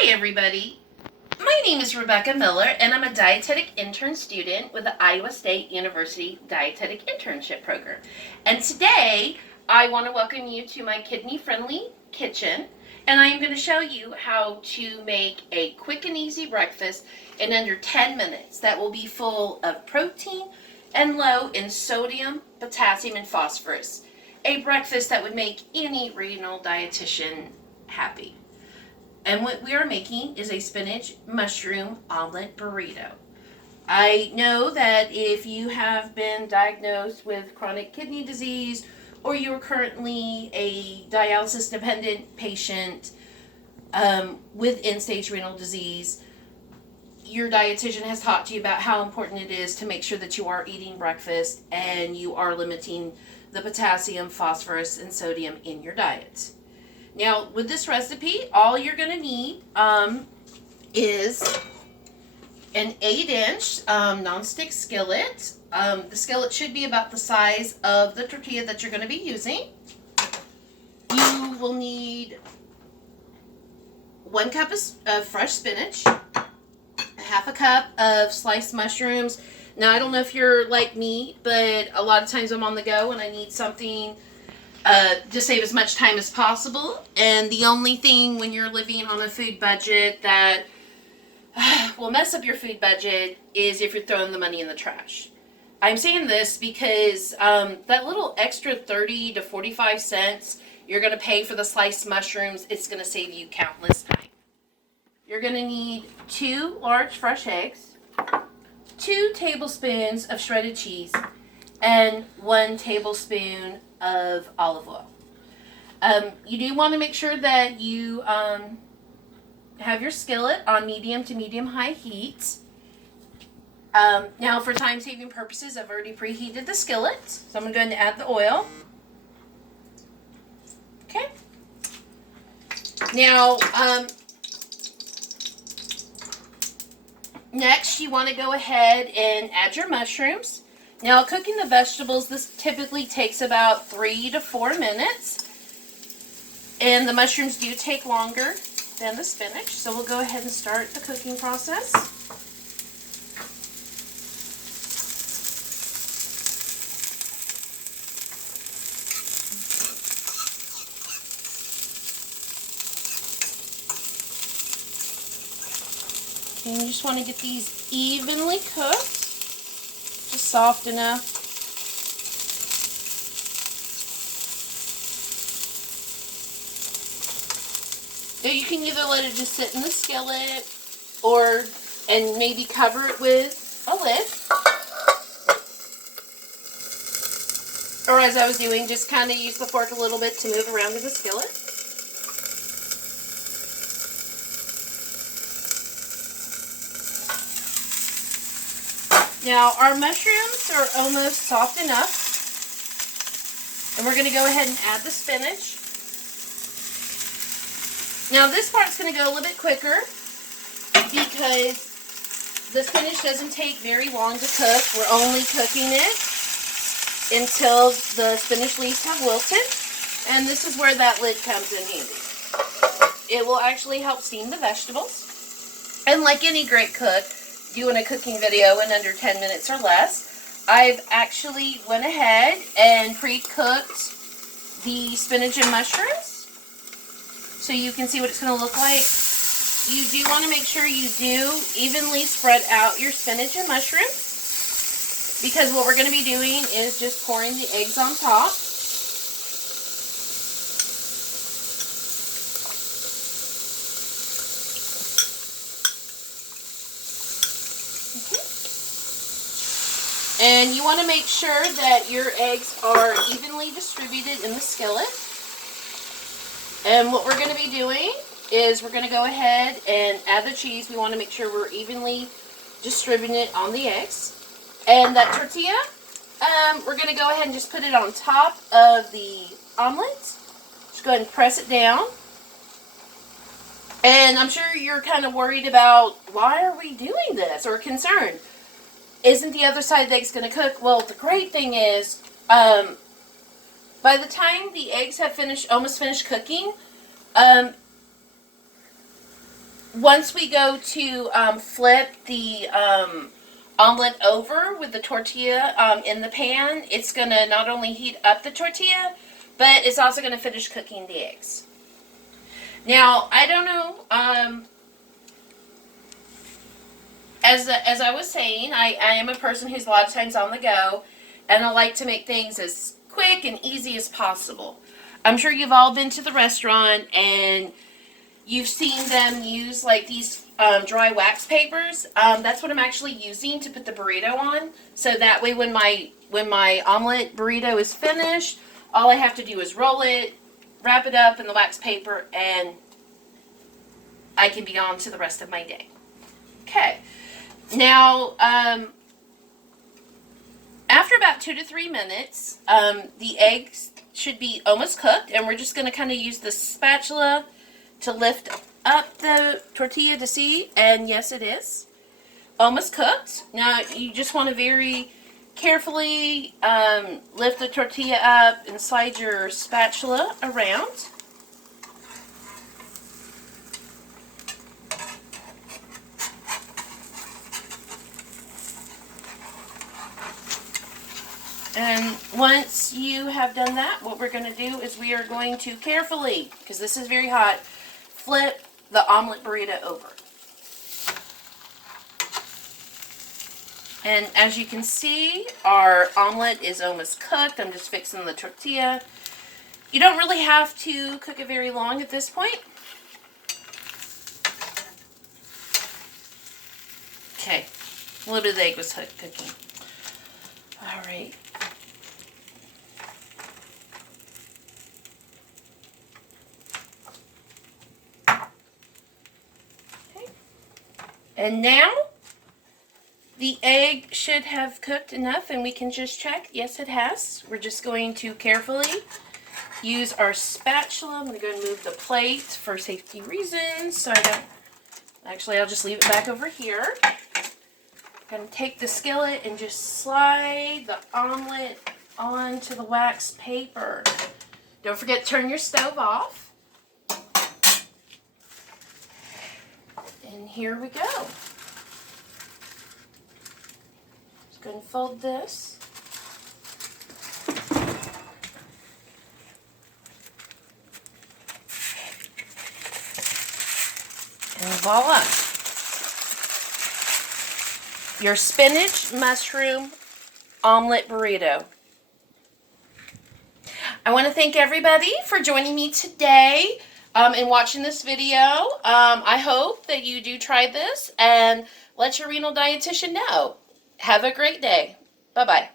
Hi everybody, my name is Rebecca Miller and I'm a dietetic intern student with the Iowa State University Dietetic Internship Program. And today I want to welcome you to my kidney-friendly kitchen, and I am going to show you how to make a quick and easy breakfast in under 10 minutes that will be full of protein and low in sodium, potassium, and phosphorus. A breakfast that would make any renal dietitian happy. And what we are making is a spinach mushroom omelet burrito. I know that if you have been diagnosed with chronic kidney disease or you are currently a dialysis dependent patient with end-stage renal disease, your dietitian has talked to you about how important it is to make sure that you are eating breakfast and you are limiting the potassium, phosphorus, and sodium in your diet. Now, with this recipe, all you're going to need is an 8-inch nonstick skillet. The skillet should be about the size of the tortilla that you're going to be using. You will need 1 cup of fresh spinach, half a cup of sliced mushrooms. Now, I don't know if you're like me, but a lot of times I'm on the go and I need something to save as much time as possible. And the only thing when you're living on a food budget that will mess up your food budget is if you're throwing the money in the trash. I'm saying this because that little extra 30 to 45 cents you're going to pay for the sliced mushrooms, it's going to save you countless time. You're going to need 2 large fresh eggs, 2 tablespoons of shredded cheese, and 1 tablespoon of olive oil. You do want to make sure that you have your skillet on medium to medium-high heat. Now, for time-saving purposes, I've already preheated the skillet, so I'm going to add the oil. Okay. Now, next you want to go ahead and add your mushrooms. Now, cooking the vegetables, this typically takes about 3 to 4 minutes. And the mushrooms do take longer than the spinach. So we'll go ahead and start the cooking process. And you just want to get these evenly cooked. Just soft enough. So you can either let it just sit in the skillet and maybe cover it with a lid. Or as I was doing, just kind of use the fork a little bit to move around in the skillet. Now, our mushrooms are almost soft enough, and we're going to go ahead and add the spinach. Now, this part's going to go a little bit quicker because the spinach doesn't take very long to cook. We're only cooking it until the spinach leaves have wilted, and this is where that lid comes in handy. It will actually help steam the vegetables, and like any great cook, doing a cooking video in under 10 minutes or less, I've actually went ahead and pre-cooked the spinach and mushrooms so you can see what it's going to look like. You do want to make sure you do evenly spread out your spinach and mushrooms, because what we're going to be doing is just pouring the eggs on top. And you want to make sure that your eggs are evenly distributed in the skillet. And what we're going to be doing is we're going to go ahead and add the cheese. We want to make sure we're evenly distributing it on the eggs. And that tortilla, we're going to go ahead and just put it on top of the omelet. Just go ahead and press it down. And I'm sure you're kind of worried about, why are we doing this, or concerned. Isn't the other side of the eggs going to cook? Well, the great thing is, by the time the eggs have almost finished cooking, once we go to flip the omelet over with the tortilla in the pan, it's going to not only heat up the tortilla, but it's also going to finish cooking the eggs. Now, I don't know, as I was saying, I am a person who's a lot of times on the go, and I like to make things as quick and easy as possible. I'm sure you've all been to the restaurant and you've seen them use like these dry wax papers. That's what I'm actually using to put the burrito on. So that way when my omelet burrito is finished, all I have to do is roll it, wrap it up in the wax paper, and I can be on to the rest of my day. Okay. Now, after about 2 to 3 minutes, the eggs should be almost cooked, and we're just going to kind of use the spatula to lift up the tortilla to see, and yes, it is almost cooked. Now, you just want to very carefully lift the tortilla up and slide your spatula around. And once you have done that, what we're going to do is we are going to carefully, because this is very hot, flip the omelet burrito over. And as you can see, our omelet is almost cooked. I'm just fixing the tortilla. You don't really have to cook it very long at this point. Okay, a little bit of the egg was cooking. All right. And now, the egg should have cooked enough, and we can just check. Yes, it has. We're just going to carefully use our spatula. I'm going to go and move the plate for safety reasons. So I don't, actually, I'll just leave it back over here. I'm going to take the skillet and just slide the omelet onto the wax paper. Don't forget to turn your stove off. And here we go. Just going to fold this. And voila. Your spinach mushroom omelet burrito. I want to thank everybody for joining me today and watching this video. I hope that you do try this and let your renal dietitian know. Have a great day. Bye-bye.